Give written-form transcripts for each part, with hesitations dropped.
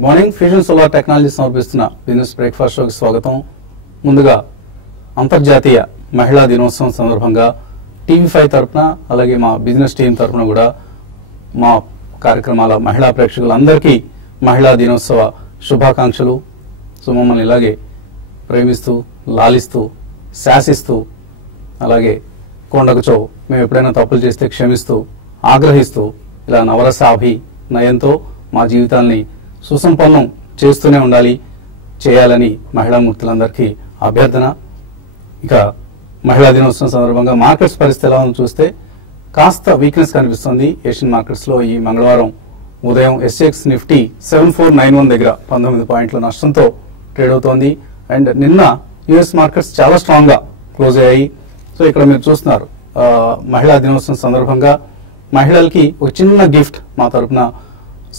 Good morning. Fusion solar technology సమర్పిస్తున్న business breakfast షోకి స్వాగతం. ముందుగా అంతర్జాతీయ మహిళా దినోత్సవం సందర్భంగా టీవీ5 తరఫున అలాగే మా బిజినెస్ టీం తరఫున కూడా మా కార్యక్రమాల మహిళా ప్రేక్షకులందరికీ మహిళా దినోత్సవ శుభాకాంక్షలు. సో మమ్మల్ని ఇలాగే ప్రేమిస్తూ లాలిస్తూ శాసిస్తూ అలాగే కొండకుచో మేము ఎప్పుడైనా తప్పులు చేస్తే క్షమిస్తూ ఆగ్రహిస్తూ ఇలా నవరసాభినయంతో మా జీవితాల్ని సుసంపన్నం చేస్తూనే ఉండాలి, చేయాలని మహిళా మూర్తులందరికీ అభ్యర్థన. ఇక మహిళా దినోత్సవం సందర్భంగా మార్కెట్స్ పరిస్థితి ఎలా ఉందో చూస్తే కాస్త వీక్నెస్ కనిపిస్తుంది ఏషియన్ మార్కెట్స్ లో. ఈ మంగళవారం ఉదయం ఎస్ఎక్స్ నిఫ్టీ 7491 దగ్గర 19 పాయింట్ల నష్టంతో ట్రేడ్ అవుతోంది. అండ్ నిన్న యుఎస్ మార్కెట్స్ చాలా స్ట్రాంగ్ గా క్లోజ్ అయ్యాయి. సో ఇక్కడ మీరు చూస్తున్నారు మహిళా దినోత్సవం సందర్భంగా మహిళలకి ఒక చిన్న గిఫ్ట్ మా తరఫున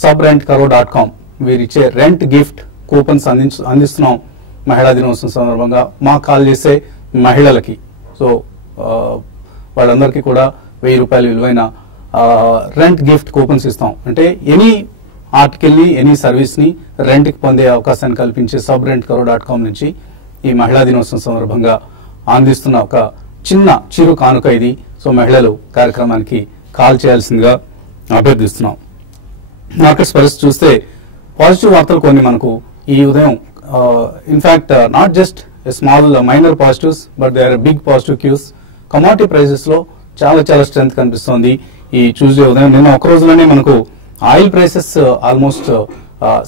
subrentkaro.com వీరిచ్చే రెంట్ గిఫ్ట్ కూపన్స్ అందిస్తున్నాం మహిళా దినోత్సవం సందర్భంగా మా కాల్ చేసే మహిళలకి. సో వాళ్ళందరికీ కూడా ₹1000 విలువైన రెంట్ గిఫ్ట్ కూపన్స్ ఇస్తాం. అంటే ఎనీ ఆర్టికల్ ని ఎనీ సర్వీస్ ని రెంట్ కి పొందే అవకాశాన్ని కల్పించే subrentkaro.com నుంచి ఈ మహిళా దినోత్సవం సందర్భంగా అందిస్తున్న ఒక చిన్న చిరు కానుక ఇది. సో మహిళలు కార్యక్రమానికి కాల్ చేయాల్సిందిగా అభ్యర్థిస్తున్నాం. మార్కెట్స్ పరిస్థితి చూస్తే పాజిటివ్ వార్తలు కొన్ని మనకు ఈ ఉదయం. In fact not just small minor positives but they are big positive cues. Commodity prices లో చాలా చాలా స్ట్రెంత్ కనిపిస్తోంది ఈ ట్యూస్డే ఉదయం. నిన్న ఒక రోజులోనే మనకు ఆయిల్ ప్రైసెస్ ఆల్మోస్ట్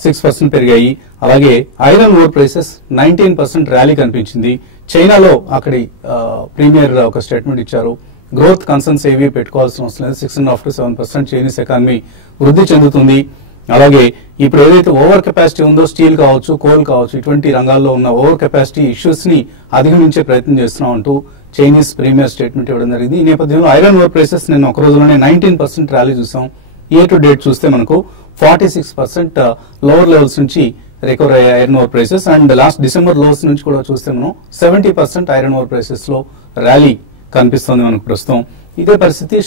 6% పెరిగాయి. అలాగే ఐరన్ ఓర్ ప్రైసెస్ 19% ర్యాలీ కనిపించింది. చైనాలో అక్కడి ప్రీమియర్ ఒక స్టేట్మెంట్ ఇచ్చారు, గ్రోత్ కన్సర్న్స్ ఏవి పెట్టుకోవాల్సిన అవసరం లేదు, 6.5 to 7% చైనీస్ ఎకానమీ వృద్ధి చెందుతుంది. అలాగే ఇప్పుడు ఏదైతే ఓవర్ కెపాసిటీ ఉందో స్టీల్ కావచ్చు, కోల్ కావచ్చు, ఇటువంటి రంగాల్లో ఉన్న ఓవర్ కెపాసిటీ ఇష్యూస్ ని అధిగమించే ప్రయత్నం చేస్తున్నాం అంటూ చైనీస్ ప్రీమియర్ స్టేట్మెంట్ ఇవ్వడం జరిగింది. ఈ నేపథ్యంలో ఐరన్ ఓర్ ప్రైసెస్ నిన్న ఒక రోజులోనే 19% ర్యాలీ చూసాం. ఇయర్ టు డేట్ చూస్తే మనకు 46% లోవర్ లెవెల్స్ నుంచి రికవర్ అయ్యే iron ore prices. And last December lows నుంచి కూడా చూస్తే మనం 70% ఐరన్ ఓర్ ప్రైసెస్ లో ర్యాలీ కనిపిస్తుంది మనకు ప్రస్తుతం. ఇదే పరిస్థితి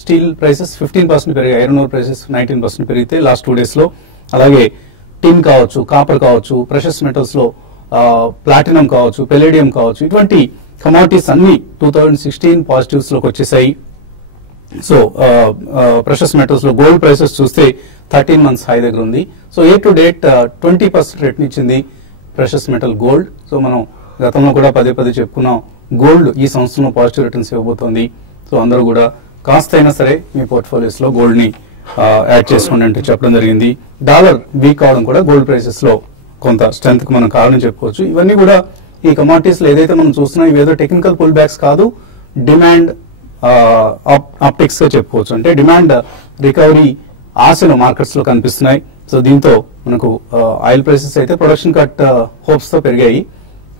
స్టీల్ ప్రైసెస్ 15% పెరిగాయి, ఐరన్ ఓర్ ప్రైసెస్ 19% పెరిగితే లాస్ట్ 2 days లో. అలాగే టిన్ కావచ్చు, కాపర్ కావచ్చు, ప్రెషస్ మెటల్స్ లో ప్లాటినం కావచ్చు, పెలేడియం కావచ్చు, ఇటువంటి కమోడిటీస్ అన్ని 2016 పాజిటివ్స్ లోకి వచ్చేసాయి. సో ప్రెషస్ మెటల్స్ లో గోల్డ్ ప్రైసెస్ చూస్తే 13 months హై దగ్గర ఉంది. So year to date 20% rate ఇచ్చింది ప్రెషస్ మెటల్ గోల్డ్. సో మనం గతంలో కూడా పదే చెప్పుకున్నాం, గోల్డ్ ఈ సంవత్సరంలో పాజిటివ్ రిటర్న్స్ ఇవ్వబోతోంది. సో అందరూ కూడా కాస్త అయినా సరే మీ పోర్ట్ఫోలియోస్ లో గోల్డ్ ని యాడ్ చేసుకోండి అంటే చెప్పడం జరిగింది. డాలర్ వీక్ అవడం కూడా గోల్డ్ ప్రైసెస్ లో కొంత స్ట్రెంత్ కు మనం కారణం చెప్పుకోవచ్చు. ఇవన్నీ కూడా ఈ కమోడిటీస్ లో ఏదైతే మనం చూస్తున్నాం ఇవేదో టెక్నికల్ పుల్ బ్యాక్స్ కాదు, డిమాండ్ అప్టిక్స్ గా చెప్పుకోవచ్చు. అంటే డిమాండ్ రికవరీ ఆశలు మార్కెట్స్ లో కనిపిస్తున్నాయి. సో దీంతో మనకు ఆయిల్ ప్రైసెస్ అయితే ప్రొడక్షన్ కట్ హోప్స్ తో పెరిగాయి.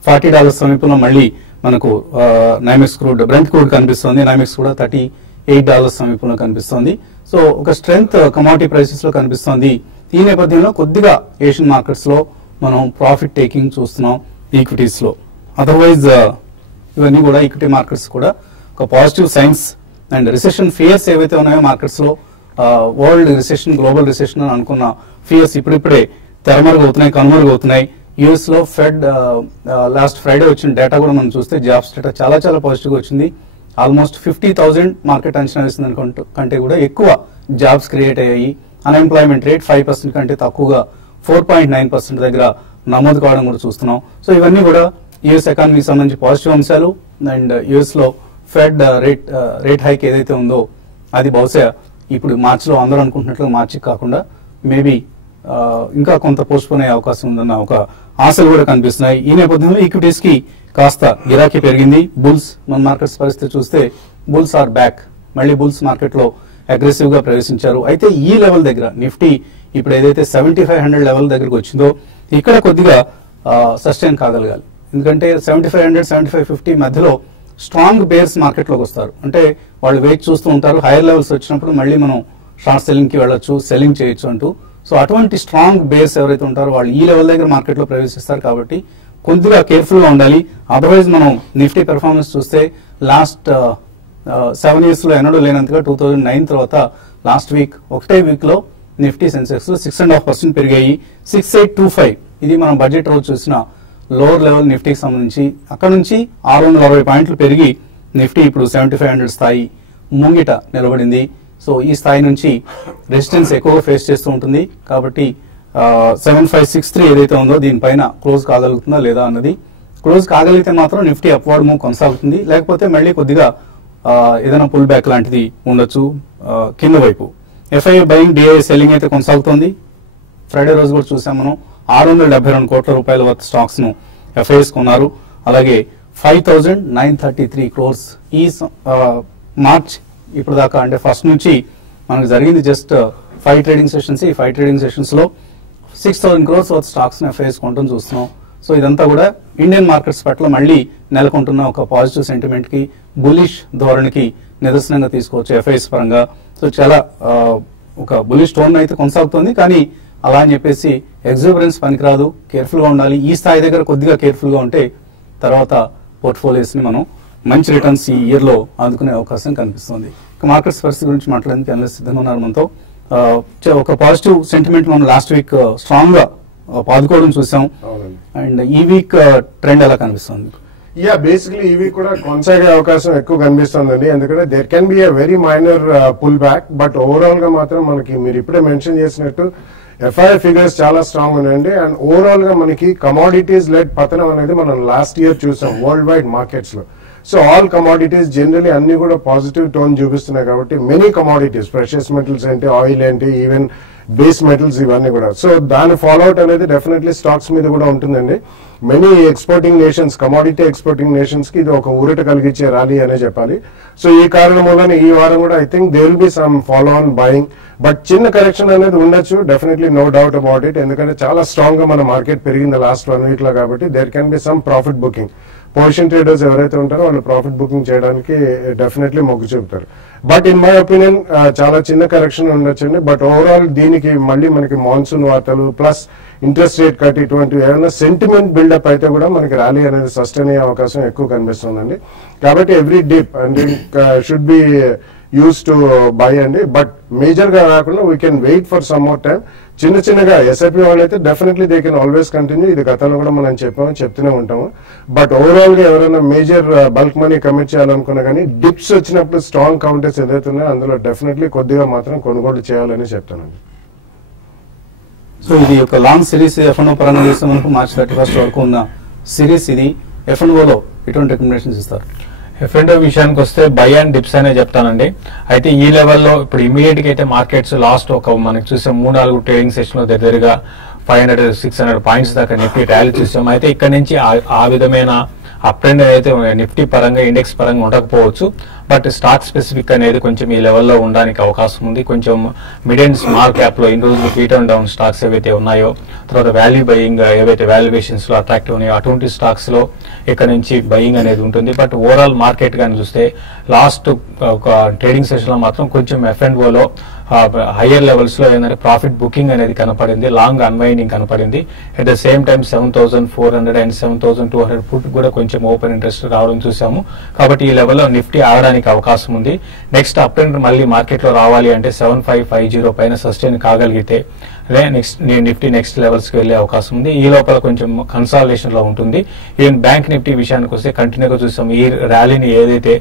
$40 సమీపంలో మళ్ళీ మనకు నైమెక్స్ క్రూడ్, బ్రెంట్ క్రూడ్ కనిపిస్తుంది. నైమెక్స్ కూడా $38 సమీపంలో కనిపిస్తుంది. సో ఒక స్ట్రెంగ్త్ కమోడిటీ ప్రైసెస్ లో కనిపిస్తుంది. ఈ నేపథ్యంలో కొద్దిగా ఏషియన్ మార్కెట్స్ లో మనం ప్రాఫిట్ టేకింగ్ చూస్తున్నాం ఈక్విటీస్ లో. అదర్వైజ్ ఇవన్నీ కూడా ఈక్విటీ మార్కెట్స్ కూడా ఒక positive science. And recession fears ఏవైతే ఉన్నాయో మార్కెట్స్ లో, వరల్డ్ రిసెషన్, గ్లోబల్ రిసెషన్ అని అనుకున్న ఫియర్స్ ఇప్పుడిప్పుడే తెరమరుగవుతున్నాయి, కనుమరుగవుతున్నాయి. యుఎస్ లో ఫెడ్ లాస్ట్ ఫ్రైడే వచ్చిన డేటా కూడా మనం చూస్తే జాబ్స్ డేటా చాలా చాలా పాజిటివ్ గా వచ్చింది. ఆల్మోస్ట్ 50,000 మార్కెట్ అంచనా వేసింది కంటే కూడా ఎక్కువ జాబ్స్ క్రియేట్ అయ్యాయి. అన్ఎంప్లాయ్మెంట్ రేట్ 5% కంటే తక్కువగా 4.9% దగ్గర నమోదు కావడం కూడా చూస్తున్నాం. సో ఇవన్నీ కూడా యుఎస్ ఎకానమీకి సంబంధించి పాజిటివ్ అంశాలు. అండ్ యుఎస్ లో ఫెడ్ రేట్ హైక్ ఏదైతే ఉందో అది బహుశా ఇప్పుడు మార్చిలో అందరూ అనుకుంటున్నట్లు మార్చి కాకుండా మేబీ ఇంకా కొంత పోస్ట్పోన్ అయ్యే అవకాశం ఉందన్న ఒక ఆశలు కూడా కనిపిస్తున్నాయి. ఈ నేపథ్యంలో ఈక్విటీస్ కి కాస్త గిరాకీ పెరిగింది. బుల్స్ మన మార్కెట్స్ పరిస్థితి చూస్తే బుల్స్ ఆర్ బ్యాక్. మళ్ళీ బుల్స్ మార్కెట్ లో అగ్రెసివ్ గా ప్రవేశించారు. అయితే ఈ లెవెల్ దగ్గర నిఫ్టీ ఇప్పుడు ఏదైతే 7500 లెవెల్ దగ్గరకు వచ్చిందో ఇక్కడ కొద్దిగా సస్టైన్ కాగలగాలి. ఎందుకంటే 7500, 7550 మధ్యలో స్ట్రాంగ్ బేర్స్ మార్కెట్ లోకి వస్తారు. అంటే వాళ్ళు వెయిట్ చూస్తూ ఉంటారు, హైయర్ లెవెల్స్ వచ్చినప్పుడు మళ్ళీ మనం షార్ట్ సెల్లింగ్ కి వెళ్ళొచ్చు, సెల్లింగ్ చేయొచ్చు అంటూ. సో అటువంటి స్ట్రాంగ్ బేస్ ఎవరైతే ఉంటారో వాళ్ళు ఈ లెవెల్ దగ్గర మార్కెట్ లో ప్రవేశిస్తారు. కాబట్టి కొద్దిగా కేర్ఫుల్ గా ఉండాలి. అదర్వైజ్ మనం నిఫ్టీ పెర్ఫార్మెన్స్ చూస్తే లాస్ట్ 7 years లో ఎన్నడూ లేనంతగా 2009 తర్వాత లాస్ట్ వీక్ ఒకటే వీక్ లో నిఫ్టీ సెన్సెక్స్ 6.5% పెరిగాయి. 6825 ఇది మనం బడ్జెట్ రోజు చూసిన లోవర్ లెవెల్ నిఫ్టీకి సంబంధించి. అక్కడ నుంచి 660 పాయింట్లు పెరిగి నిఫ్టీ ఇప్పుడు 7500 స్థాయి ముంగిట నిలబడింది. సో ఈ స్థాయి నుంచి రెసిస్టెన్స్ ఎక్కువగా ఫేస్ చేస్తూ ఉంటుంది. కాబట్టి 7563 ఏదైతే ఉందో దీనిపైన క్లోజ్ కాగలుగుతుందా లేదా అన్నది. క్లోజ్ కాగలిగితే మాత్రం నిఫ్టీ అప్వర్డ్ మూవ్ కొనసాగుతుంది. లేకపోతే మళ్ళీ కొద్దిగా ఏదైనా పుల్ బ్యాక్ లాంటిది ఉండొచ్చు కింద వైపు. ఎఫ్ఐ బయింగ్, డిఐ సెల్లింగ్ అయితే కొనసాగుతోంది. ఫ్రైడే రోజు కూడా చూసాం మనం 672 కోట్ల రూపాయల వర్త్ స్టాక్స్ ను ఎఫ్ఐఎస్ కొన్నారు. అలాగే 5933 క్రోర్స్ ఈ మార్చ్ ఇప్పుడు దాకా, అంటే ఫస్ట్ నుంచి మనకు జరిగింది జస్ట్ 5 ట్రేడింగ్ సెషన్స్. ఈ 5 ట్రేడింగ్ సెషన్స్ లో 6000 క్రోర్స్ వర్త్ స్టాక్స్ ని ఎఫ్ఐఎస్ కొనడం చూస్తున్నాం. సో ఇదంతా కూడా ఇండియన్ మార్కెట్స్ పట్ల మళ్ళీ నెలకొంటున్న ఒక పాజిటివ్ సెంటిమెంట్ కి, బులిష్ ధోరణికి నిదర్శనంగా తీసుకోవచ్చు ఎఫ్ఐఎస్ పరంగా. సో చాలా ఒక బులిష్ టోన్ అయితే కొనసాగుతుంది. కానీ అలా అని చెప్పేసి ఎగ్జూబరెన్స్ పనికిరాదు, కేర్ఫుల్ గా ఉండాలి. ఈ స్థాయి దగ్గర కొద్దిగా కేర్ఫుల్ గా ఉంటే తర్వాత పోర్ట్ఫోలియోస్ ని మనం మంచి రిటర్న్స్ ఈ ఇయర్ లో అందుకునే అవకాశం కనిపిస్తుంది. మార్కెట్స్ పరిస్థితి గురించి మాట్లాడడానికి అనలిస్ట్ సిద్ధంగా ఉన్నారు మనతో. ఒక పాజిటివ్ సెంటిమెంట్ మనం లాస్ట్ వీక్ స్ట్రాంగ్ గా పాదుకోవడం చూసాం. అండ్ ఈ వీక్ ట్రెండ్ ఎలా కనిపిస్తుంది? బేసిక్లీ ఈ వీక్ కూడా కొనసాగే అవకాశం ఎక్కువ కనిపిస్తుందండి. ఎందుకంటే there can be a very minor pull back, but overall గా మాత్రం మనకి మీరు ఇప్పుడే మెన్షన్ చేసినట్టు ఎఫ్ఐ ఫిగర్స్ చాలా స్ట్రాంగ్ ఉన్నాయండి. అండ్ ఓవరాల్ గా మనకి కమోడిటీస్ లెడ్ పతనం అనేది మనం లాస్ట్ ఇయర్ చూసాం వరల్డ్ వైడ్ మార్కెట్స్ లో. సో ఆల్ కమోడిటీస్ జనరలీ అన్ని కూడా పాజిటివ్ టోన్ చూపిస్తున్నాయి. కాబట్టి మెనీ కమోడిటీస్, ప్రెషియస్ మెటల్స్ ఏంటి, ఆయిల్ ఏంటి, ఈవెన్ బేస్ మెటల్స్ ఇవన్నీ కూడా. సో దాని ఫాలోఅవుట్ అనేది డెఫినెట్లీ స్టాక్స్ మీద కూడా ఉంటుందండి. Many exporting nations, commodity exporting nations కి ఇది ఒక ఊరట కలిగించే ర్యాలీ అనే చెప్పాలి. సో ఈ కారణం వల్ల ఈ వారం కూడా I think they will be some follow on buying, but చిన్న కరెక్షన్ అనేది ఉండొచ్చు, definitely no doubt about it. ఎందుకంటే చాలా స్ట్రాంగ్ గా మన మార్కెట్ పెరిగింది లాస్ట్ 1 వీక్ లో. కాబట్టి there can be some profit booking. Position traders ఎవరైతే ఉంటారో వాళ్ళు ప్రాఫిట్ బుకింగ్ చేయడానికి డెఫినెట్లీ మొగ్గు చూపుతారు. బట్ ఇన్ మై ఒపీనియన్ చాలా చిన్న కరెక్షన్ ఉండొచ్చండి. బట్ ఓవరాల్ దీనికి మళ్ళీ మనకి మాన్సూన్ వార్తలు ప్లస్ ఇంట్రెస్ట్ రేట్ కట్ ఇటువంటి ఏమైనా సెంటిమెంట్ బిల్డప్ అయితే కూడా మనకి ర్యాలీ అనేది సస్టైన్ అయ్యే అవకాశం ఎక్కువ కనిపిస్తుందండి. కాబట్టి every dip and should be use to buy అండి. బట్ మేజర్ గా కాకుండా we can wait for some more time. చిన్న చిన్నగా ఎస్ఐపి వాళ్ళైతే definitely they can always continue. ఇది గతంలో కూడా మనం చెప్తూనే ఉంటాము. బట్ ఓవరాల్ గా ఎవరైనా మేజర్ బల్క్ మనీ కమిట్ చేయాలనుకున్నా కానీ డిప్స్ వచ్చినప్పుడు స్ట్రాంగ్ కౌంటర్స్ ఏదైతే ఉన్నాయో అందులో డెఫినెట్లీ కొద్దిగా మాత్రం కొనుగోలు చేయాలని చెప్తానండి. సో ఇది ఒక లాంగ్ సిరీస్ ఎఫ్ఎన్ఓ పరంగా చూస్తే మనకు మార్చ్ 31 వరకు ఉన్న సిరీస్. ఇది ఎఫ్ఎన్ఓలో ఎటువంటి రికమెండేషన్స్ ఇస్తారు? ఎఫ్ఎండో విషయానికి వస్తే బై అండ్ డిప్స్ అనే చెప్తానండి. అయితే ఈ లెవెల్లో ఇప్పుడు ఇమీడియట్ గా అయితే మార్కెట్స్ లాస్ట్ ఒక మనకి చూసే 3-4 ట్రేడింగ్ సెషన్ లో దగ్గరగా 500-600 పాయింట్స్ దాకా నిఫ్టీ ర్యాలీ చూసాం. అయితే ఇక్కడ నుంచి ఆ విధమైన అప్ ట్రెండ్ అయితే నిఫ్టీ పరంగా ఇండెక్స్ పరంగా ఉండకపోవచ్చు. బట్ స్టాక్ స్పెసిఫిక్ అనేది కొంచెం ఈ లెవెల్లో ఉండడానికి అవకాశం ఉంది. కొంచెం మిడ్ అండ్ స్మాల్ క్యాప్ లో ఇన్ని రోజులు బీట్ అండ్ డౌన్ స్టాక్స్ ఏవైతే ఉన్నాయో, తర్వాత వాల్యూ బయింగ్ ఏవైతే వాల్యుయేషన్స్ లో అట్రాక్టివ్ ఉన్నాయో అటువంటి స్టాక్స్ లో ఇక్కడ నుంచి బయింగ్ అనేది ఉంటుంది. బట్ ఓవరాల్ మార్కెట్ కానీ చూస్తే లాస్ట్ ఒక ట్రేడింగ్ సెషన్ లో మాత్రం కొంచెం ఎఫ్ఎండ్ఓలో హయ్యర్ లెవెల్స్ లో ఏంటంటే ప్రాఫిట్ బుకింగ్ అనేది కనపడింది, లాంగ్ అన్వైండింగ్ కనపడింది. At the same time 7400 and 7200 foot కూడా కొంచెం ఓపెన్ ఇంట్రెస్ట్ రావడం చూసాము. కాబట్టి ఈ లెవెల్లో నిఫ్టీ ఆగడానికి అవకాశం ఉంది. నెక్స్ట్ అప్ ట్రెండ్ మళ్ళీ మార్కెట్ లో రావాలి అంటే 7550 పైన సస్టైన్ కాగలిగితే నెక్స్ట్ నిఫ్టీ నెక్స్ట్ లెవెల్స్ కి వెళ్లే అవకాశం ఉంది. ఈ లోపల కొంచెం కన్సాలిడేషన్ లో ఉంటుంది. ఈవెన్ బ్యాంక్ నిఫ్టీ విషయానికి వస్తే కంటిన్యూగా చూసాం. ఈ ర్యాలీని ఏదైతే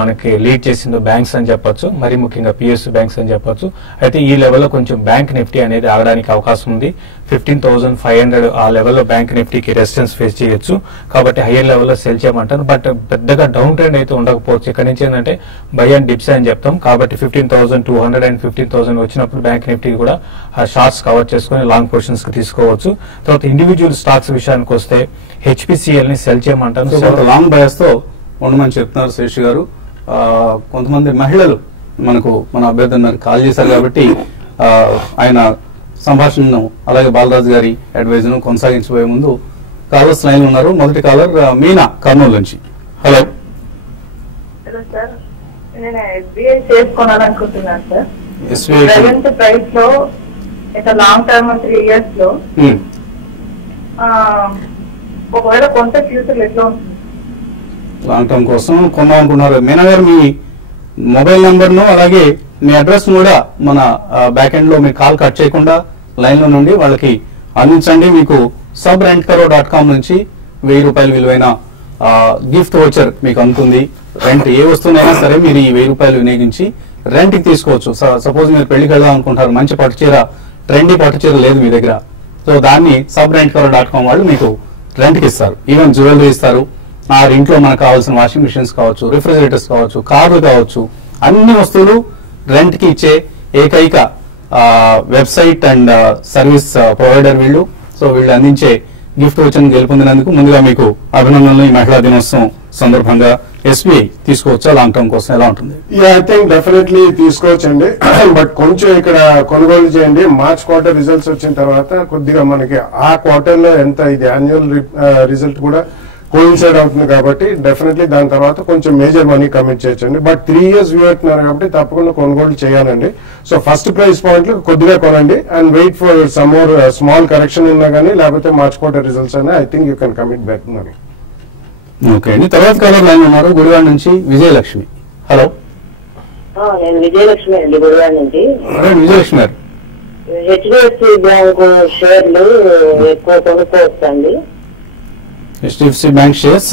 మనకి లీడ్ చేసిందో బ్యాంక్స్ అని చెప్పొచ్చు, మరి ముఖ్యంగా పిఎస్యు బ్యాంక్స్ అని చెప్పొచ్చు. అయితే ఈ లెవెల్లో కొంచెం బ్యాంక్ నిఫ్టీ అనేది ఆగడానికి అవకాశం ఉంది. 15,500 ఆ లెవెల్లో బ్యాంక్ నిఫ్టీకి రెసిస్టెన్స్ ఫేస్ చేయొచ్చు. కాబట్టి హయ్యర్ లెవెల్లో సెల్ చేయమంటారు. బట్ పెద్దగా డౌన్ ట్రెండ్ అయితే ఉండకపోవచ్చు. ఇక్కడ నుంచి ఏంటంటే బై అండ్ డిప్స్ అని చెప్తాం. కాబట్టి 15,200 అండ్ 15,000 వచ్చినప్పుడు బ్యాంక్ నిఫ్టీ కూడా షార్ట్స్ కవర్ చేసుకుని లాంగ్ పొజిషన్స్ కి తీసుకోవచ్చు. తర్వాత ఇండివిజువల్ స్టాక్స్ విషయానికి వస్తే హెచ్పిసిఎల్ ని సెల్ చేయమంటారు. లాంగ్ బయాస్ తో ఉండమని చెప్తున్నారు శేష్ గారు. కొంతమంది మహిళలు మన అభ్యర్థి కాల్ చేశారు కాబట్టి ఆయన సంభాషణను అలాగే బాలరాజు గారి అడ్వైజ్ ను కొనసాగించబోయే ముందు కాలర్స్ లైన్ ఉన్నారు. మొదటి కాలర్ మీనా కర్నూలు నుంచి. హలో. హలో సార్, నేను ఎస్బీఐ చేసుకోవాలనుకుంటున్నాను సార్. ఎస్బీఐ ప్రజెంట్ ప్రైస్ లో ఇట్లా లాంగ్ టర్మ్ 3 years లో ఒకవేళ కొంత ఫ్యూచర్ ఎట్లా ఉంటుంది? లాంగ్ టర్మ్ కోసం కొందాం అనుకున్నారు. మీనా గారు మీ మొబైల్ నంబర్ ను అలాగే మీ అడ్రస్ కూడా మన బ్యాక్ ఎండ్ లో మీరు కాల్ కట్ చేయకుండా లైన్ లో నుండి వాళ్ళకి అందించండి. మీకు subrentcaro.com నుంచి 1000 రూపాయలు విలువైన గిఫ్ట్ వోచర్ మీకు అందుతుంది. రెంట్ ఏ వస్తువునైనా సరే మీరు ఈ 1000 రూపాయలు వినియోగించి రెంట్ కి తీసుకోవచ్చు. సపోజ్ మీరు పెళ్లికి వెళ్దాం అనుకుంటారు, మంచి పట్టుచీర, ట్రెండీ పట్టుచీర లేదు మీ దగ్గర, సో దాన్ని subrentcaro.com వాళ్ళు మీకు రెంట్ కి ఇస్తారు. ఈవెన్ జ్యువెలరీ ఇస్తారు. ఆ ఇంట్లో మనకు కావాల్సిన వాషింగ్ మిషన్స్ కావచ్చు, రిఫ్రిజిరేటర్స్ కావచ్చు, కార్లు కావచ్చు, అన్ని వస్తువులు రెంట్ కి ఇచ్చే ఏకైక వెబ్సైట్ అండ్ సర్వీస్ ప్రొవైడర్ వీళ్ళు. సో వీళ్ళు అందించే గిఫ్ట్ వచ్చి గెలుపొందినందుకు ముందుగా మీకు అభినందనలు. ఈ మహిళా దినోత్సవం సందర్భంగా SBI తీసుకోవచ్చా లాంగ్ టర్మ్ కోసం, ఎలా ఉంటుంది? ఐ థింక్ డెఫినెట్లీ తీసుకోవచ్చండి. బట్ కొంచెం ఇక్కడ కొనుగోలు చేయండి. మార్చ్ క్వార్టర్ రిజల్ట్స్ వచ్చిన తర్వాత కొద్దిగా మనకి ఆ క్వార్టర్ లో ఎంత ఇది యాన్యువల్ రిజల్ట్ కూడా కోయిన్సైడ్ అవుతుంది కాబట్టి డెఫినెట్లీ దాని తర్వాత కొంచెం మేజర్ మనీ కమిట్ చేయొచ్చండి. బట్ 3 years వ్యూ అవుతున్నారు కాబట్టి తప్పకుండా కొనుగోలు చేయాలండి. సో ఫస్ట్ ప్రైస్ పాయింట్ కొద్దిగా కొనండి and wait for some more small correction ఉన్నా కానీ, లేకపోతే మార్చ్ క్వార్టర్ రిజల్ట్స్ అయినా I think you can commit back money. Okay అండి. తర్వాత కాలర్ లైన్ ఉన్నారు గుడివాడ నుంచి విజయలక్ష్మి. హలో. నేను విజయలక్ష్మి అండి, గుడివాడ నుంచి. విజయలక్ష్మి గారు, HDFC బ్యాంక్ షేర్లు ఎక్కువ కొనుక్కోవచ్చండి? HDFC bank shares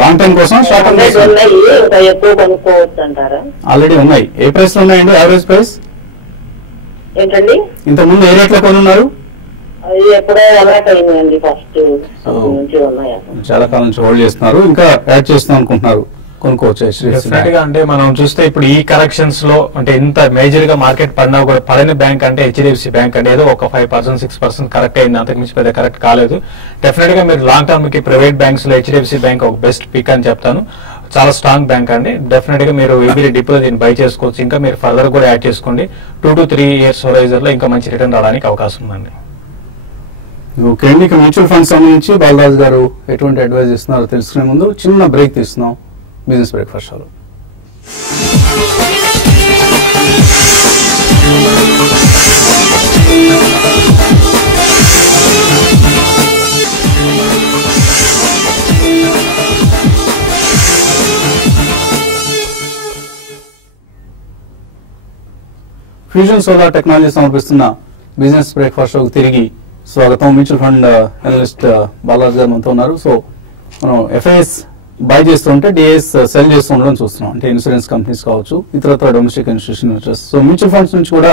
long term కోసం, షార్ట్ టర్మ్ కోసం ఉన్నాయి, ఇంకా ఎక్కువ కొనుక్కోవచ్చు అంటారా? ఆల్రెడీ ఉన్నాయి. ఏ ప్రైస్ లో ఉన్నాయండి? యావరేజ్ ప్రైస్ ఏంటండి? ఇంత ముందు ఏ రేట్ లో కొనున్నారు? అది ఎప్పుడో అలవాటు అయిందండి, ఫస్ట్ నుంచి ఉన్నాయి. చాలా కాలం నుంచి హోల్డ్ చేస్తున్నారు, ఇంకా యాడ్ చేస్తాం అనుకుంటున్నారు, కొనుక్కోవచ్చు. డెఫినెట్ గా అంటే మనం చూస్తే ఇప్పుడు ఈ కరెక్షన్స్ లో అంటే ఇంత మేజర్ గా మార్కెట్ పడినా కూడా పడని బ్యాంక్ అంటే హెచ్డిఎఫ్సి బ్యాంక్ అంటే ఏదో ఒక 5% 6% కరెక్ట్ అయింది, అంతకు మించి పెద్ద కరెక్ట్ కాలేదు. డెఫినెట్ గా మీరు లాంగ్ టర్మ్ కి ప్రైవేట్ బ్యాంక్స్ లో హెచ్డిఎఫ్సి బ్యాంక్ ఒక బెస్ట్ పిక్ అని చెప్తాను. చాలా స్ట్రాంగ్ బ్యాంక్ అండి. డెఫినెట్ గా మీరు ఎవ్రీ డిప్లో దీన్ని బై చేసుకోవచ్చు. ఇంకా మీరు ఫర్దర్ కూడా యాడ్ చేసుకోండి. 2 to 3 years హోరైజన్ లో ఇంకా మంచి రిటర్న్ రావడానికి అవకాశం ఉందండి. ఓకే అండి. ఇక మ్యూచువల్ ఫండ్ సంబంధించి బాలరాజు గారు ఎటువంటి అడ్వైజ్ ఇస్తున్నారో తెలుసుకునే ముందు చిన్న బ్రేక్ తీస్తున్నాం బిజినెస్ బ్రేక్ఫాస్ట్ షోలో. ఫ్యూజన్ సోలార్ టెక్నాలజీ సమర్పిస్తున్న బిజినెస్ బ్రేక్ఫాస్ట్ షోకి తిరిగి స్వాగతం. మ్యూచువల్ ఫండ్ అనలిస్ట్ బాలరాజు గారు మనతో ఉన్నారు. సో మనం ఎఫ్ఐఎస్ బై చేస్తుంటే డిఐఎస్ సెల్ చేస్తూ ఉండడం చూస్తున్నాం. అంటే ఇన్సూరెన్స్ కంపెనీస్ కావచ్చు, ఇతరత్ర domestic institution investors. So mutual funds నుంచి కూడా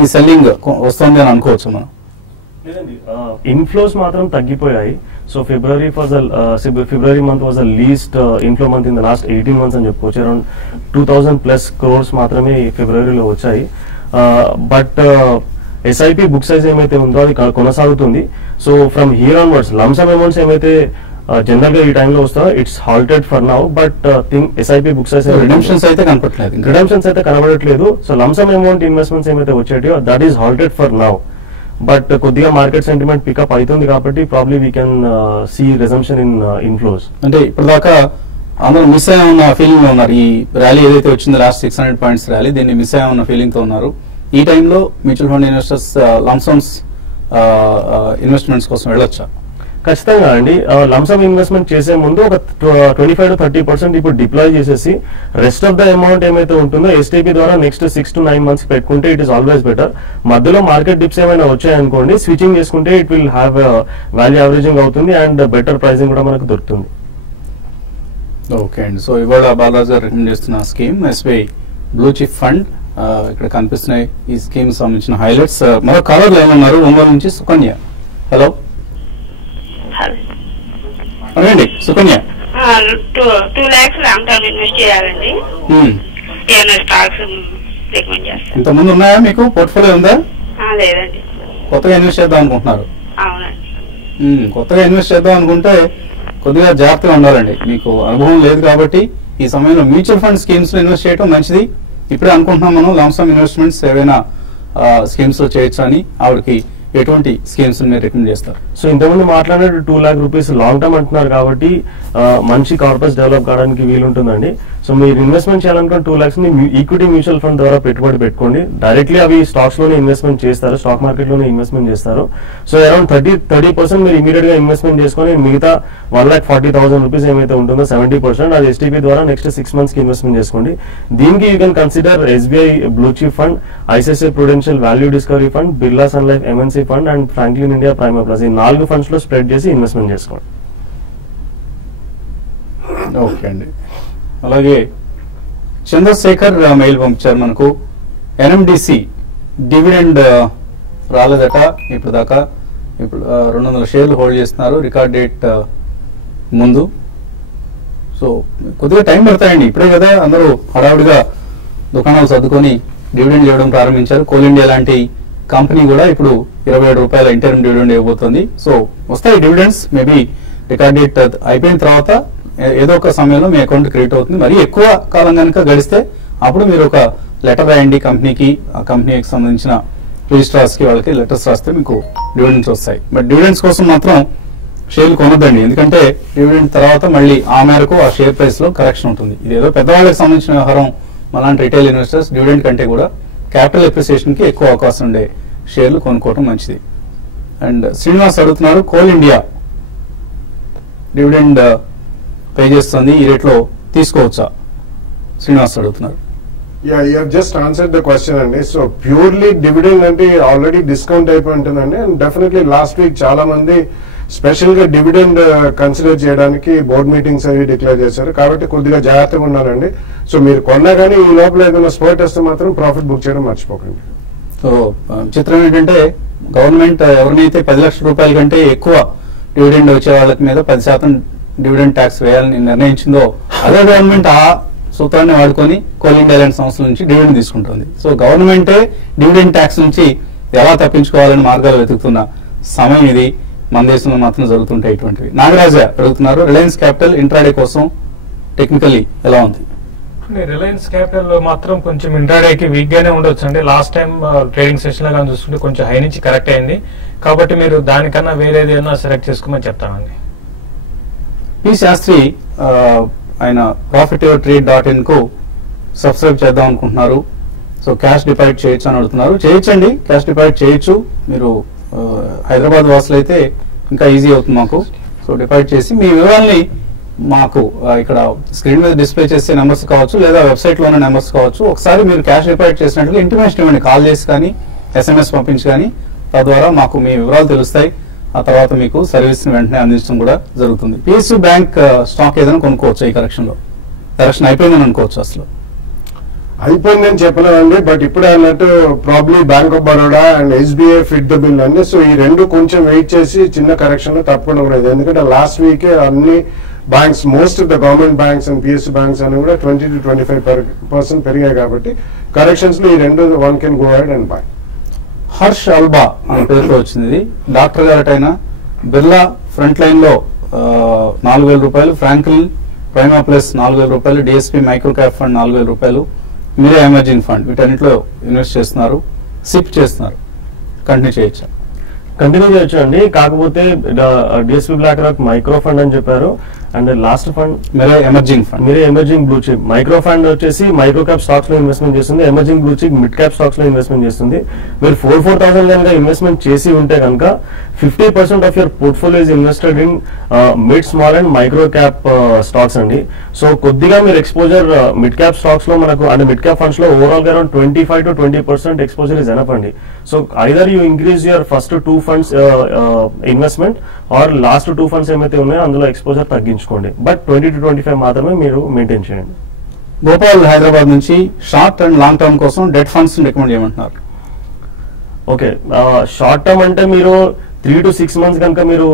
ఈ సెల్లింగ్ వస్తుంది అని అనుకోవచ్చు మనం? ఇన్ఫ్లోస్ మాత్రం తగ్గిపోయాయి. So February month was the least inflow month in the last 18 months అని చెప్పుకోవచ్చు. అరౌండ్ 2000+ crores మాత్రమే ఫిబ్రవరిలో వచ్చాయి. బట్ ఎస్ఐపి బుక్ సైజ్ ఏమైతే ఉందో అది కొనసాగుతుంది. So from here onwards lump sum amounts ఏమైతే జనరల్ గా ఈ టైంలో వస్తుందో it's halted for now. But thing SIP book size redemptions అయితే కనపడట్లేదు, కనబడట్లేదు. సో లంసమ్ అమౌంట్ ఇన్వెస్ట్మెంట్స్ ఏమైతే వచ్చాయో that is halted for now. But కొద్దిగా మార్కెట్ సెంటిమెంట్ పికప్ అవుతుంది కాబట్టి probably we can see resumption in inflows. అంటే ఇప్పటిదాకా అందరూ మిస్ అయ్యా ఫీలింగ్ లో ఉన్నారు. ఈ ర్యాలీ ఏదైతే వచ్చిందో లాస్ట్ 600 points ర్యాలీ, దీన్ని మిస్ అయ్యా ఫీలింగ్ తో ఉన్నారు. ఈ టైంలో mutual fund investors lump sums investments కోసం వెళ్ళొచ్చా? ఖచ్చితంగా అండి. లంసమ్ ఇన్వెస్ట్మెంట్ చేసే ముందు ఒక 25 to 30% ఇప్పుడు డిప్లాయ్ చేసేసి రెస్ట్ ఆఫ్ ద అమౌంట్ ఏమైతే ఉంటుందో ఎస్టీపీ ద్వారా నెక్స్ట్ 6 to 9 months పెట్టుకుంటే ఇట్ ఈస్ ఆల్వేస్ బెటర్. మధ్యలో మార్కెట్ డిప్స్ ఏమైనా వచ్చాయనుకోండి, స్విచింగ్ చేసుకుంటే it will have value averaging అవుతుంది అండ్ బెటర్ ప్రైసింగ్ కూడా మనకు దొరుకుతుంది. ఓకే అండి. సో ఇవాళ బాలరాజు గారు రికమెండ్ చేస్తున్న scheme SBI blue chip fund. ఇక్కడ కనిపిస్తున్నాయి ఈ స్కీమ్ సంబంధించిన హైలైట్స్. మరో కాలర్ లైన్ ఉన్నారు ఒంగోలు నుంచి సుకన్య. హలో. అదేండి Sukanya. 2 lakhs long term invest చేయాలండి. ఏమైనా స్టాక్స్ రికమెండ్ చేస్తారు? ఇంత ముందు ఉన్నాయా మీకు? పోర్ట్ఫోలియో ఉందా? లేదండి. కొత్తగా ఇన్వెస్ట్ చేద్దాం అనుకుంటున్నారు? అవునండి. కొత్తగా ఇన్వెస్ట్ చేద్దాం అనుకుంటే కొద్దిగా జాగ్రత్తగా ఉండాలండి. మీకు అనుభవం లేదు కాబట్టి ఈ సమయంలో మ్యూచువల్ ఫండ్ స్కీమ్స్ లో ఇన్వెస్ట్ చేయడం మంచిది. ఇప్పుడే అనుకుంటున్నాం మనం లాంగ్ ఇన్వెస్ట్మెంట్స్ ఏవైనా స్కీమ్స్ లో చేయొచ్చు అని. ఆవిడకి ఎటువంటి స్కీమ్స్ మీరు రికమెండ్ చేస్తారు? సో ఇంతకుముందు మాట్లాడినట్టు 2 lakh rupees లాంగ్ టర్మ్ అంటున్నారు కాబట్టి మంచి కార్పస్ డెవలప్ కావడానికి వీలుంటుందండి. సో మీరు ఇన్వెస్ట్మెంట్ చేయాలనుకున్న 2 lakhs ని ఈక్విటీ మ్యూచువల్ ఫండ్ ద్వారా పెట్టుబడి పెట్టుకోండి. డైరెక్ట్లీ అవి స్టాక్స్ లోనే ఇన్వెస్ట్మెంట్ చేస్తారు, స్టాక్ మార్కెట్ లోనే ఇన్వెస్ట్మెంట్ చేస్తారు. సో అరౌండ్ 30% మీరు ఇమీడియట్ గా ఇన్వెస్ట్మెంట్ చేసుకొని మిగతా 1,40,000 రూపీస్ ఏమైతే ఉంటుందో 70% అది ఎస్టీపీ ద్వారా నెక్స్ట్ 6 months కి ఇన్వెస్ట్మెంట్ చేసుకోండి. దీనికి you can consider SBI blue chip fund, ICICI Prudential value discovery fund, Birla sun life MNC fund and Franklin India prime plus. ఈ 4 ఫండ్స్ లో స్ప్రెడ్ చేసి ఇన్వెస్ట్మెంట్ చేసుకోండి. ఓకే అండి. అలాగే చంద్రశేఖర్ మెయిల్ పంపించారు మనకు, ఎన్ఎండిసి డివిడెండ్ రాలేదట ఇప్పుడు దాకా. ఇప్పుడు 200 షేర్లు హోల్డ్ చేస్తున్నారు రికార్డ్ డేట్ ముందు. సో కొద్దిగా టైం పడతాయండి, ఇప్పుడే కదా అందరూ హడావుడిగా దుకాణాలు సర్దుకొని డివిడెండ్ ఇవ్వడం ప్రారంభించారు. కోల్ ఇండియా లాంటి కంపెనీ కూడా ఇప్పుడు 27 రూపాయల ఇంటర్మ్ డివిడెండ్ ఇవ్వబోతోంది. సో వస్తాయి డివిడెండ్స్, మేబీ రికార్డ్ డేట్ అయిపోయిన తర్వాత ఏదో ఒక సమయంలో మీ అకౌంట్ క్రియేట్ అవుతుంది. మరి ఎక్కువ కాలం కనుక గడిస్తే అప్పుడు మీరు ఒక లెటర్ రాయండి కంపెనీకి, ఆ కంపెనీకి సంబంధించిన రిజిస్ట్రార్స్ కి వాళ్ళకి లెటర్స్ రాస్తే మీకు డివిడెండ్స్ వస్తాయి. బట్ డివిడెండ్స్ కోసం మాత్రం షేర్లు కొనొద్దండి, ఎందుకంటే డివిడెండ్ తర్వాత మళ్ళీ ఆ మేరకు ఆ షేర్ ప్రైస్ లో కరెక్షన్ ఉంటుంది. ఇది ఏదో పెద్దవాళ్ళకి సంబంధించిన వ్యవహారం. అలాంటి రిటైల్ ఇన్వెస్టర్స్ డివిడెండ్ కంటే కూడా క్యాపిటల్ అప్రిసియేషన్ కి ఎక్కువ అవకాశం ఉండే షేర్లు కొనుక్కోవడం మంచిది. అండ్ శ్రీనివాస్ అడుగుతున్నారు, కోల్ ఇండియా డివిడెండ్ పే చేస్తుంది, ఈ రేట్లో తీసుకోవచ్చా? శ్రీనివాస్ అడుగుతున్నారు. Yeah, you have just answered the question అండి. సో ప్యూర్లీ డివిడెండ్ అంటే ఆల్రెడీ డిస్కౌంట్ అయిపోయి ఉంటుందండి. అండ్ డెఫినెట్లీ లాస్ట్ వీక్ చాలా మంది స్పెషల్ గా డివిడెండ్ కన్సిడర్ చేయడానికి బోర్డ్ మీటింగ్స్ అవి డిక్లేర్ చేశారు. కాబట్టి కొద్దిగా జాగ్రత్తగా ఉండాలండి. సో మీరు కొన్నా కానీ ఈ లోపల ఏదైనా స్పోర్ట్ వస్తే మాత్రం ప్రాఫిట్ బుక్ చేయడం మర్చిపోకండి. సో చిత్రం ఏంటంటే గవర్నమెంట్ ఎవరినైతే 10 లక్షల రూపాయల కంటే ఎక్కువ డివిడెండ్ వచ్చే వాళ్ళకి మీద 10% డివిడెండ్ ట్యాక్స్ వేయాలని నిర్ణయించిందో అదే గవర్నమెంట్ ఆ సూత్రాన్ని వాడుకొని కోల్ ఇండియా లాంటి సంస్థల నుంచి డివిడెండ్ తీసుకుంటుంది. సో గవర్నమెంటే డివిడెండ్ ట్యాక్స్ నుంచి ఎలా తప్పించుకోవాలని మార్గాలు వెతుకుతున్న సమయం ఇది. మన దేశంలో మాత్రం జరుగుతుంటాయి ఇటువంటివి. నాగరాజ అడుగుతున్నారు, రిలయన్స్ క్యాపిటల్ ఇంట్రాడే కోసం టెక్నికల్లీ ఎలా ఉంది? రిలయన్స్ క్యాపిటల్ మాత్రం కొంచెం ఇంట్రాడేకి వీక్ గానే ఉండొచ్చు అండి. లాస్ట్ టైం ట్రేడింగ్ సెషన్ లో కానీ చూసుకుంటే కొంచెం హై నుంచి కరెక్ట్ అయింది. కాబట్టి మీరు దానికన్నా వేరేది ఏదైనా సెలెక్ట్ చేసుకోమని చెప్తానండి. పి శాస్త్రి ఆయన profityourtrade.in కు సబ్స్క్రైబ్ చేద్దాం అనుకుంటున్నారు. సో క్యాష్ డిపాజిట్ చేయొచ్చు అని అడుగుతున్నారు. చేయొచ్చండి, క్యాష్ డిపాజిట్ చేయొచ్చు. మీరు హైదరాబాద్ వాసులు అయితే ఇంకా ఈజీ అవుతుంది మాకు. సో డిపాజిట్ చేసి మీ వివరాల్ని మాకు ఇక్కడ స్క్రీన్ మీద డిస్ప్లే చేసే నెంబర్స్ కావచ్చు, లేదా వెబ్సైట్ లోనే నెంబర్స్ కావచ్చు. ఒకసారి మీరు క్యాష్ డిపాజిట్ చేసినట్లుగా ఇంటిమేషన్ ఇవ్వండి, కాల్ చేసి కానీ SMS పంపించి కానీ. తద్వారా మాకు మీ వివరాలు తెలుస్తాయి. ఆ తర్వాత మీకు సర్వీస్ ని వెంటనే అందించడం కూడా జరుగుతుంది. PSU బ్యాంక్ స్టాక్ ఏదైనా కొనుక్కోవచ్చు ఈ కరెక్షన్ లో? కరెక్షన్ అయిపోయిందని అనుకోవచ్చు? అసలు అయిపోయిందని చెప్పలేదండి, బట్ ఇప్పుడే అన్నట్టు probably bank of Baroda and SBI fit the bill అండి. సో ఈ రెండు కొంచెం వెయిట్ చేసి చిన్న కరెక్షన్ లో తప్పకుండా ఉండదు. ఎందుకంటే లాస్ట్ వీకే అన్ని banks, most of the government banks and PSU banks అని కూడా 20 to 25% పెరిగాయి. కాబట్టి కరెక్షన్స్ లో ఈ రెండు one can go ahead and by. Harsh Alba అనే పేరుతో వచ్చింది. డాక్టర్ గారటైన బిర్లా ఫ్రంట్ లైన్ లో 4,000 రూపాయలు, ఫ్రాంక్లిన్ ప్రైమా ప్లస్ 4,000 రూపాయలు, డిఎస్పీ మైక్రో క్యాప్ ఫండ్ 4,000 రూపాయలు, మీరే ఎమర్జింగ్ ఫండ్ వీటన్నిటిలో ఇన్వెస్ట్ చేస్తున్నారు, సిప్ చేస్తున్నారు. కంటిన్యూ చేయొచ్చా? కంటిన్యూ చేయొచ్చు అండి. కాకపోతే DSP BlackRock micro fund అని చెప్పారు. అండ్ లాస్ట్ ఫండ్ మీరే emerging blue chip. Micro fund వచ్చేసి మైక్రో క్యాప్ స్టాక్స్ లో ఇన్వెస్ట్మెంట్ చేస్తుంది. Emerging blue chip mid cap stocks లో ఇన్వెస్ట్మెంట్ చేస్తుంది. మీరు 4,000 కనుక ఇన్వెస్ట్మెంట్ చేసి ఉంటే కనుక 50% of your portfolio is invested in mid, small and micro cap stocks అండి. సో కొద్దిగా మీరు ఎక్స్పోజర్ మిడ్ క్యాప్ స్టాక్స్ లో మనకు అంటే మిడ్ క్యాప్ ఫండ్స్ లో ఓవరాల్ గా around 25 to 20% exposure is enough అండి. So either you increase your first 2 funds investment or last 2 funds ఏమైతే ఉన్నాయో అందులో ఎక్స్పోజర్ తగ్గించుకోండి. బట్ 20 to 25 మాత్రమే మీరు మెయింటైన్ చేయండి. గోపాల్ హైదరాబాద్ నుంచి షార్ట్ అండ్ లాంగ్ టర్మ్ కోసం డెట్ ఫండ్స్ రికమెండ్ చేయమంటున్నారు. ఓకే, షార్ట్ టర్మ్ అంటే మీరు 3 to 6 months కనుక మీరు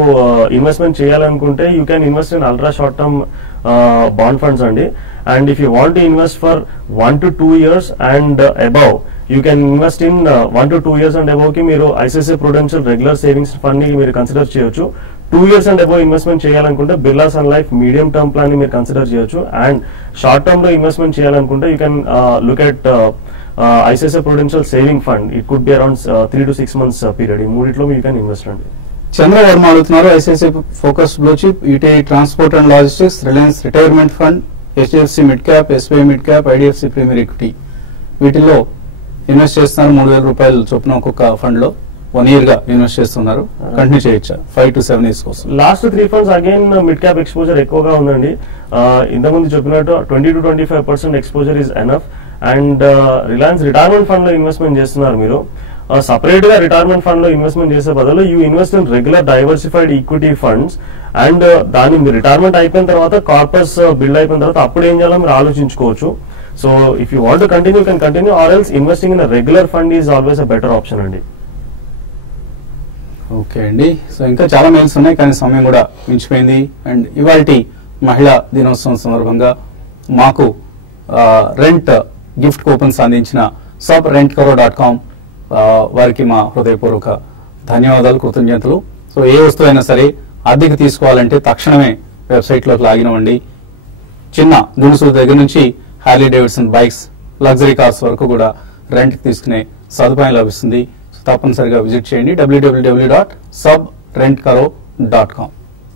ఇన్వెస్ట్మెంట్ చేయాలనుకుంటే you can invest in ultra short term bond funds అండి. And if you want to invest for 1 to 2 years and above you can invest in 1 to 2 years and above కి మీరు ICICI prudential regular savings fund ని మీరు consider చేయొచ్చు. 2 years and above investment చేయాలనుకుంటే Birla sun life medium term plan ని మీరు consider చేయొచ్చు. And short term లో ఇన్వెస్ట్మెంట్ చేయాలనుకుంటే you can look at ICICI Prudential saving fund. It could be around 3 to 6 months period. ఈ మూడిట్లో యూ కెన్ ఇన్వెస్ట్ అండి. చంద్రవర్మ అడుగుతున్నారు, ICICI focus blue chip, UTI transport and logistics, Reliance retirement fund, HDFC mid cap, SBI mid cap, IDFC premier equity వీటిల్లో invest చేస్తున్నారు. 3,000 రూపాయలు చొప్పున ఒక్కొక్క fund లో 1 year గా ఇన్వెస్ట్ చేస్తున్నారు. కంటిన్యూ చేయొచ్చా 5 to 7 years కోసం? Last 3 funds again mid cap exposure ఎక్కువగా ఉందండి. ఇంతకుముందు చెప్పినట్టు 20 to 25% exposure is enough. And Reliance retirement fund లో ఇన్వెస్ట్మెంట్ చేస్తున్నారు మీరు. సపరేట్ గా రిటైర్మెంట్ ఫండ్ లో ఇన్వెస్ట్మెంట్ చేసే బదులు you invest in regular diversified equity funds. And దాని రిటైర్మెంట్ అయిపోయిన తర్వాత కార్పస్ బిల్డ్ అయిపోయిన తర్వాత అప్పుడు ఏం చేయాలో మీరు ఆలోచించుకోవచ్చు. So if you want to continue can continue, or else investing in regular fund is always a better option అండి. ఓకే అండి. సో ఇంకా చాలా మెయిల్స్ ఉన్నాయి కానీ సమయం కూడా మించిపోయింది. అండ్ ఇవాల్టి మహిళా దినోత్సవం సందర్భంగా మాకు రెంట్ గిఫ్ట్ కూపన్స్ అందించిన subrentcaro.com వారికి మా హృదయపూర్వక ధన్యవాదాలు, కృతజ్ఞతలు. సో ఏ వస్తువు అయినా సరే అద్దెకి తీసుకోవాలంటే తక్షణమే వెబ్సైట్లోకి లాగిన్ అవ్వండి. చిన్న దినుసుల దగ్గర నుంచి Harley Davidson bikes, luxury cars వరకు కూడా రెంట్కి తీసుకునే సదుపాయం లభిస్తుంది. తప్పనిసరిగా విజిట్ చేయండి www.subrentcaro.com.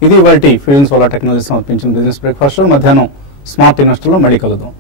ఇది ఇవాల్టి ఫిలిమ్స్ వాళ్ళ టెక్నాలజీ సమర్పించిన బిజినెస్ బ్రేక్ఫాస్ట్. మధ్యాహ్నం స్మార్ట్ ఇన్వెస్టర్ లో మళ్ళీ కలుద్దాం.